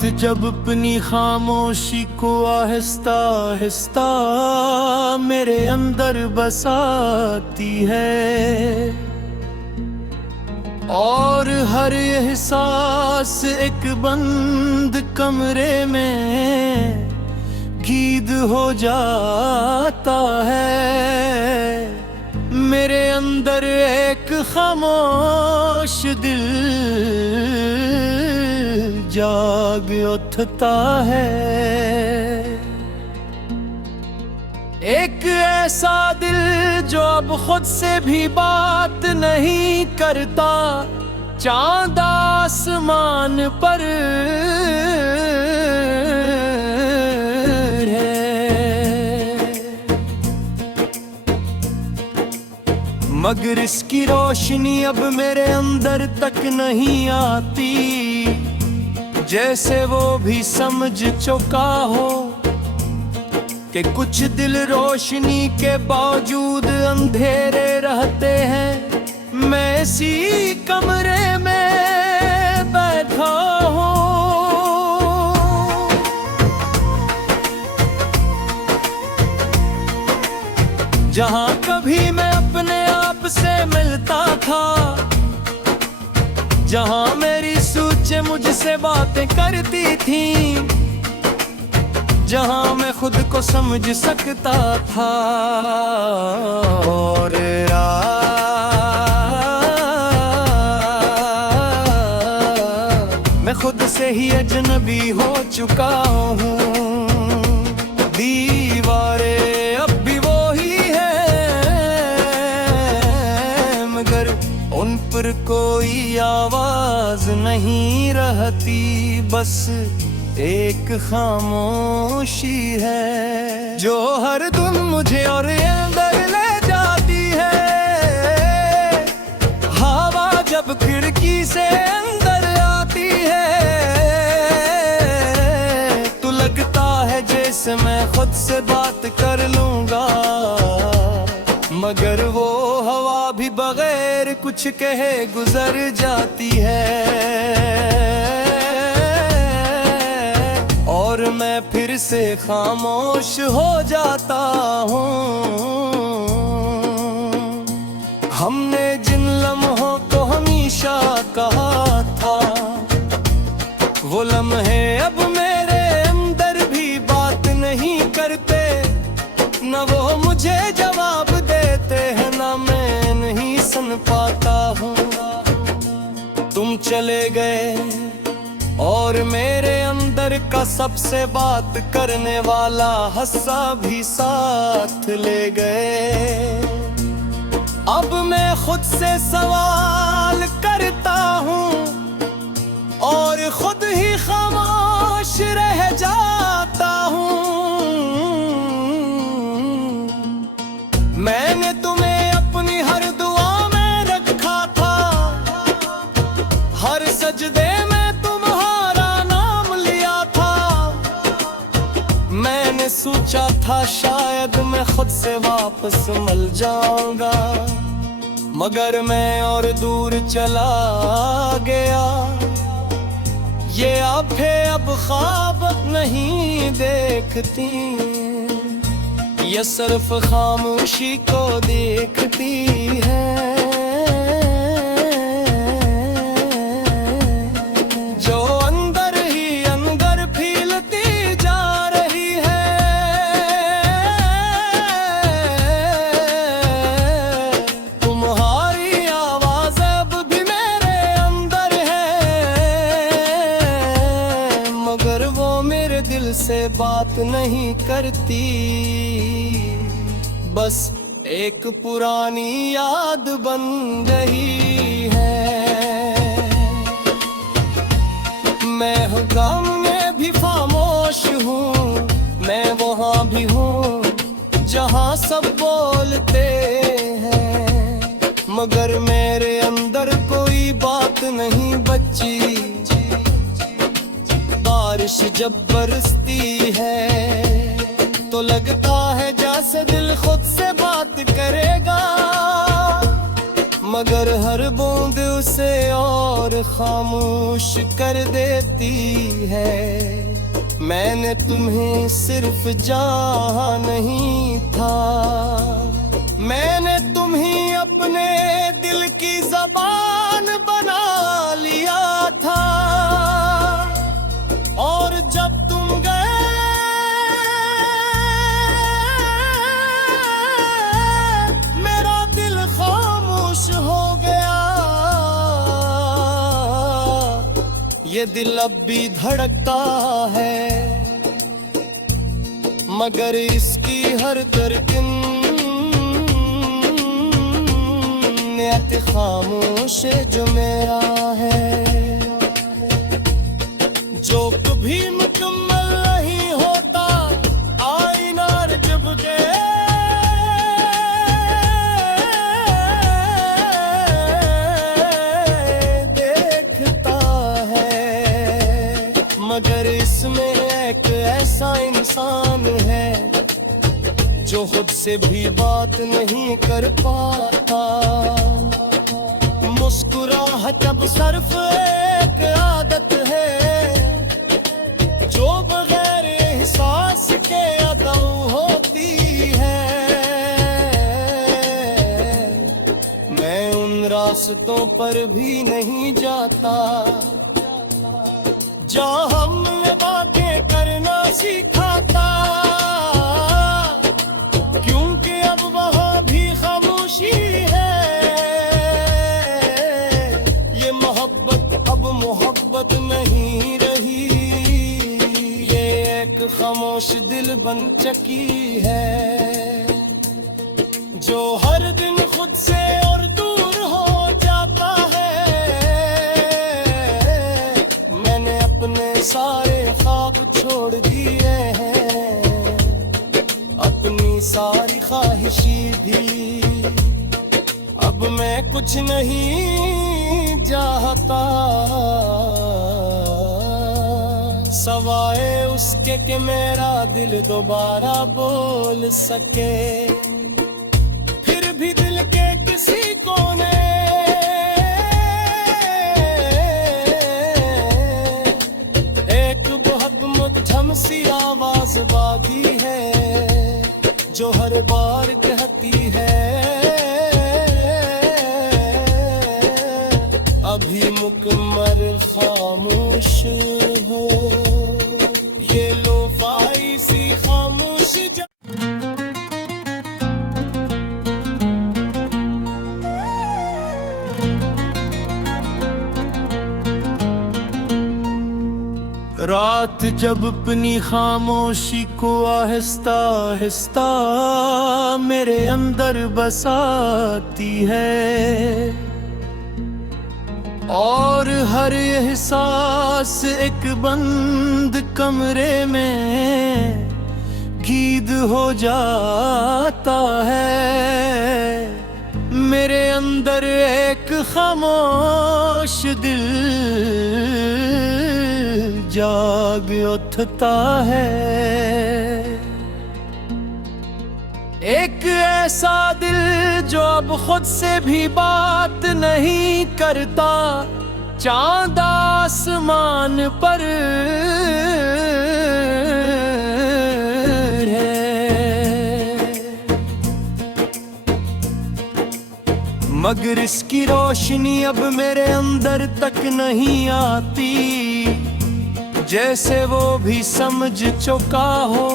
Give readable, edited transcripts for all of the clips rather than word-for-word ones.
बात जब अपनी खामोशी को आहिस्ता आहिस्ता मेरे अंदर बसाती है, और हर एहसास एक बंद कमरे में गीत हो जाता है। मेरे अंदर एक खामोश दिल जाग उठता है, एक ऐसा दिल जो अब खुद से भी बात नहीं करता, चांद आसमान पर मगर इसकी रोशनी अब मेरे अंदर तक नहीं आती, जैसे वो भी समझ चुका हो कि कुछ दिल रोशनी के बावजूद अंधेरे रहते हैं। मैं इसी कमरे में बैठा हूँ जहाँ कभी मैं अपने आप से मिलता था, जहाँ मेरी सोचें मुझसे बातें करती थी, जहाँ मैं खुद को समझ सकता था। और मैं खुद से ही अजनबी हो चुका हूँ। दीवारें अब भी वही है, मगर उन पर कोई आवाज नहीं रहती, बस एक खामोशी है जो हर दम मुझे और अंदर ले जाती है। हवा जब खिड़की से अंदर आती है तो लगता है जैसे मैं खुद से बात कर लूंगा, मगर वो हवा भी बगैर कुछ कहे गुजर जाती है, और मैं फिर से खामोश हो जाता हूँ। हमने जिन लम्हों को हमेशा कहा था, वो लम्हे अब मेरे अंदर भी बात नहीं करते, न वो मुझे जवाब देते हैं, न मैं नहीं सुन पाता हूँ। तुम चले गए और मेरे अंदर का सबसे बात करने वाला हंसा भी साथ ले गए। अब मैं खुद से सवाल करता हूँ और खुद ही खामोश रह जाता हूँ। मैंने तुम्हें अपनी हर दुआ में रखा था, हर सजदे में सोचा था शायद मैं खुद से वापस मिल जाऊंगा, मगर मैं और दूर चला गया। ये आंखें अब ख्वाब नहीं देखती, ये सिर्फ खामोशी को देखती है, जो अंदर ही अंदर फैलती जा रही है। तुम्हारी आवाज अब भी मेरे अंदर है, मगर वो मेरे दिल से बात नहीं करती, बस एक पुरानी याद बन गई है। मैं हूँ गम में भी खामोश हूँ, मैं वहाँ भी हूँ जहाँ सब बोलते हैं, मगर मेरे अंदर कोई बात नहीं बची। बारिश जब बरसती है तो लगता है जैसे दिल खुद से बात करेगा, मगर हर बूंद उसे और खामोश कर देती है। मैंने तुम्हें सिर्फ चाहा नहीं था, मैंने तुम्हें अपने दिल की ज़बान बना लिया था। और जब तुम गए मेरा दिल खामोश हो गया। ये दिल अब भी धड़कता है, मगर इसकी हर धड़कन खामोश जो मेरा है। जो कभी मुकम्मल नहीं होता आईना जब के देखता है, मगर इसमें एक ऐसा इंसान है जो खुद से भी बात नहीं कर पाता। मुस्कुराहट अब सिर्फ एक आदत है जो बगैर एहसास के अदा होती है। मैं उन रास्तों पर भी नहीं जाता जहाँ हमने बातें करना सीखा था, क्योंकि अब वहाँ भी खामोशी है। ये मोहब्बत अब मोहब्बत नहीं रही, ये एक खामोश दिल बन चुकी है जो हर दिन खुद से और दूर हो जाता है। मैंने अपने सारे ख्वाब छोड़ दिए हैं, अपनी सारी ख्वाहिशी भी, अब मैं कुछ नहीं चाहता सवाए उसके कि मेरा दिल दोबारा बोल सके। फिर भी दिल के किसी कोने एक बहुत मध्यम सी आवाज बाधी है जो हर बार कहती है अभी मुकम्मल खामोश हो। ये लोफाई सी खामोश रात जब अपनी खामोशी को आहिस्ता आहिस्ता मेरे अंदर बसाती है और हर एहसास एक बंद कमरे में गीद हो जाता है। मेरे अंदर एक खामोश दिल जाग उठता है, एक ऐसा दिल जो अब खुद से भी बात नहीं करता। चांद आसमान पर है मगर इसकी रोशनी अब मेरे अंदर तक नहीं आती, जैसे वो भी समझ चुका हो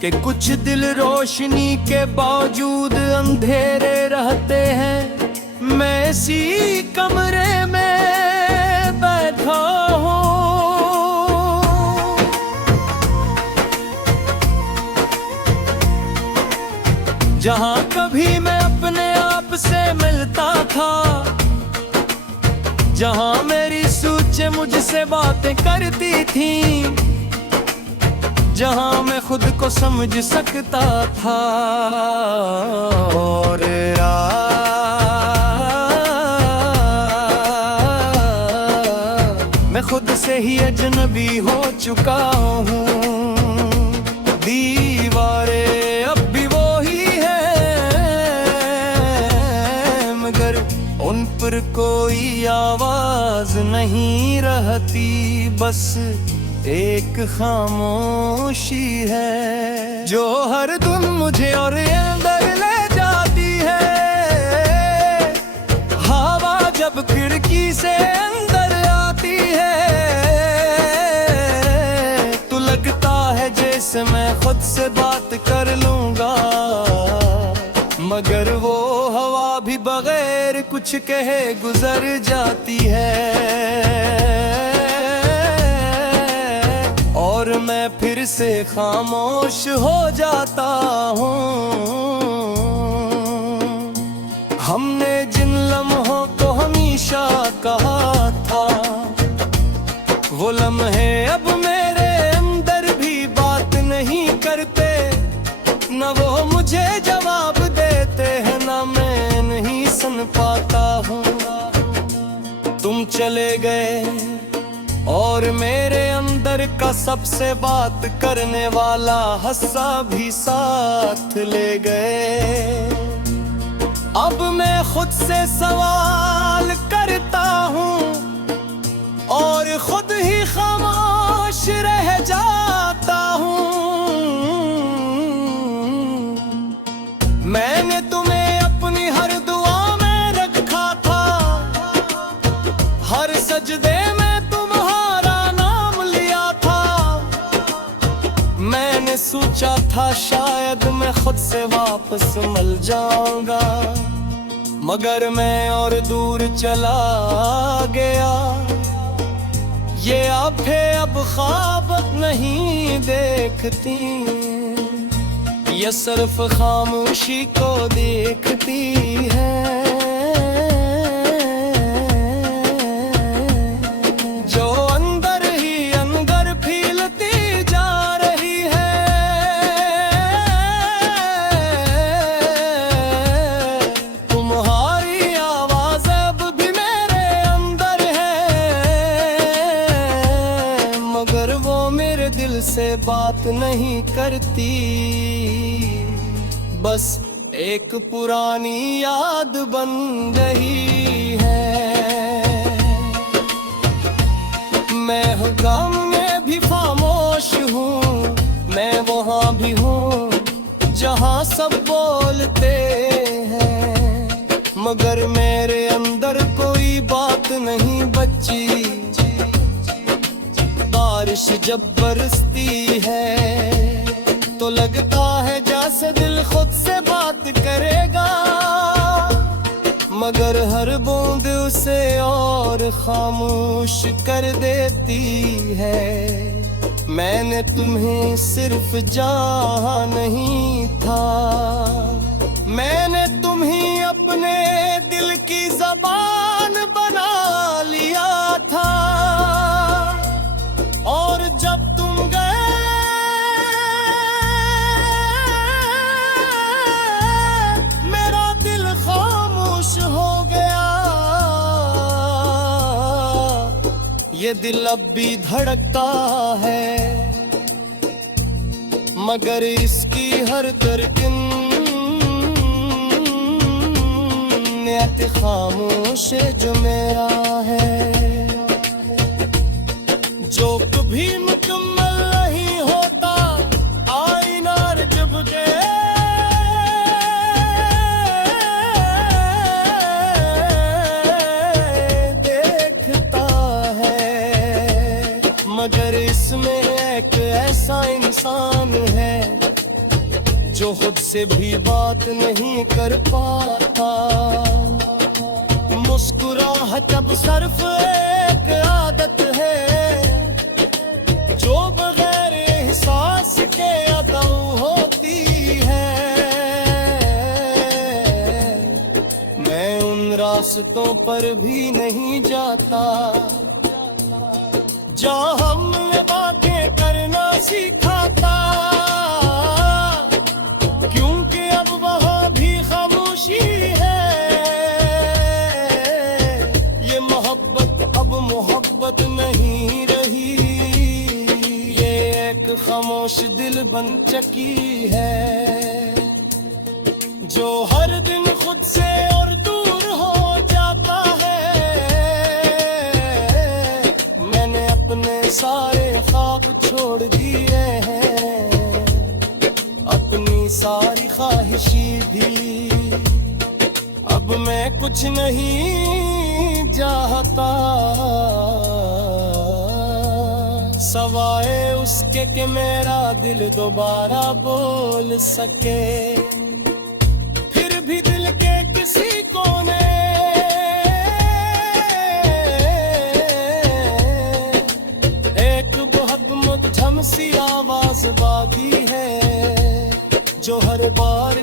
कि कुछ दिल रोशनी के बावजूद अंधेरे रहते हैं। मैं इसी कमरे में बैठा हूँ जहाँ कभी मैं अपने आप से मिलता था, जहाँ मेरी सोचें मुझसे बातें करती थी, जहाँ मैं खुद को समझ सकता था। और मैं खुद से ही अजनबी हो चुका हूँ। दीवारें अब भी वो ही है, कोई आवाज नहीं रहती, बस एक खामोशी है जो हर दिन मुझे और अंदर ले जाती है। हवा जब खिड़की से अंदर आती है तो लगता है जैसे मैं खुद से बात कर लूंगा, मगर वो हवा भी बगैर कुछ कहे गुजर जाती है और मैं फिर से खामोश हो जाता हूँ। हमने जिन लम्हों को हमेशा कहा था, वो लम्हे अब मेरे अंदर भी बात नहीं करते, न वो मुझे जवाब देते हैं, ना मैं नहीं सुन पाता हूँ। तुम चले गए और मेरे अंदर का सबसे बात करने वाला हंसा भी साथ ले गए। अब मैं खुद से सवाल करता हूँ और खुद ही खामोश रह जाता हूँ। मैंने तुम्हें अपनी हर दुआ में रखा था, हर सजदे में तुम्हारा नाम लिया था। मैंने सोचा था शायद मैं खुद से वापस मिल जाऊंगा, मगर मैं और दूर चला गया। ये आंखें अब ख्वाब नहीं देखती, ये सिर्फ खामोशी को देखती है, जो अंदर ही अंदर फैलती जा रही है। तुम्हारी आवाज़ अब भी मेरे अंदर है, मगर वो मेरे दिल से बात नहीं करती, बस एक पुरानी याद बन गई है। मैं हूँ गम में भी खामोश हूँ, मैं वहाँ भी हूँ जहाँ सब बोलते हैं, मगर मेरे अंदर कोई बात नहीं बची। बारिश जब बरसती है तो लगता है जैसे दिल खुद से बात करेगा, मगर हर बूंद उसे और खामोश कर देती है। मैंने तुम्हें सिर्फ चाहा नहीं था, मैंने तुम्हें अपने दिल की ज़बान बना लिया था। और जब तुम गए हो गया, ये दिल अब भी धड़कता है, मगर इसकी हर धड़कन नियत खामोश जो मेरा है, जो कभी मुकम्मल नहीं होता। आईना जब के मगर इसमें एक ऐसा इंसान है जो खुद से भी बात नहीं कर पाता। मुस्कुराहट अब सिर्फ एक आदत है जो बगैर एहसास के अदा होती है। मैं उन रास्तों पर भी नहीं जाता जहाँ हमने बातें करना सीखा था, क्योंकि अब वहाँ भी खामोशी है। ये मोहब्बत अब मोहब्बत नहीं रही, ये एक खामोश दिल बन चुकी है जो हर दिन खुद से और दूर हो जाता है। सारी ख्वाहिशी भी। अब मैं कुछ नहीं चाहता सवाए उसके कि मेरा दिल दोबारा बोल सके। फिर भी दिल के किसी कोने एक बहुत मुद्दम सी आवाज बाकी है, जो हर बार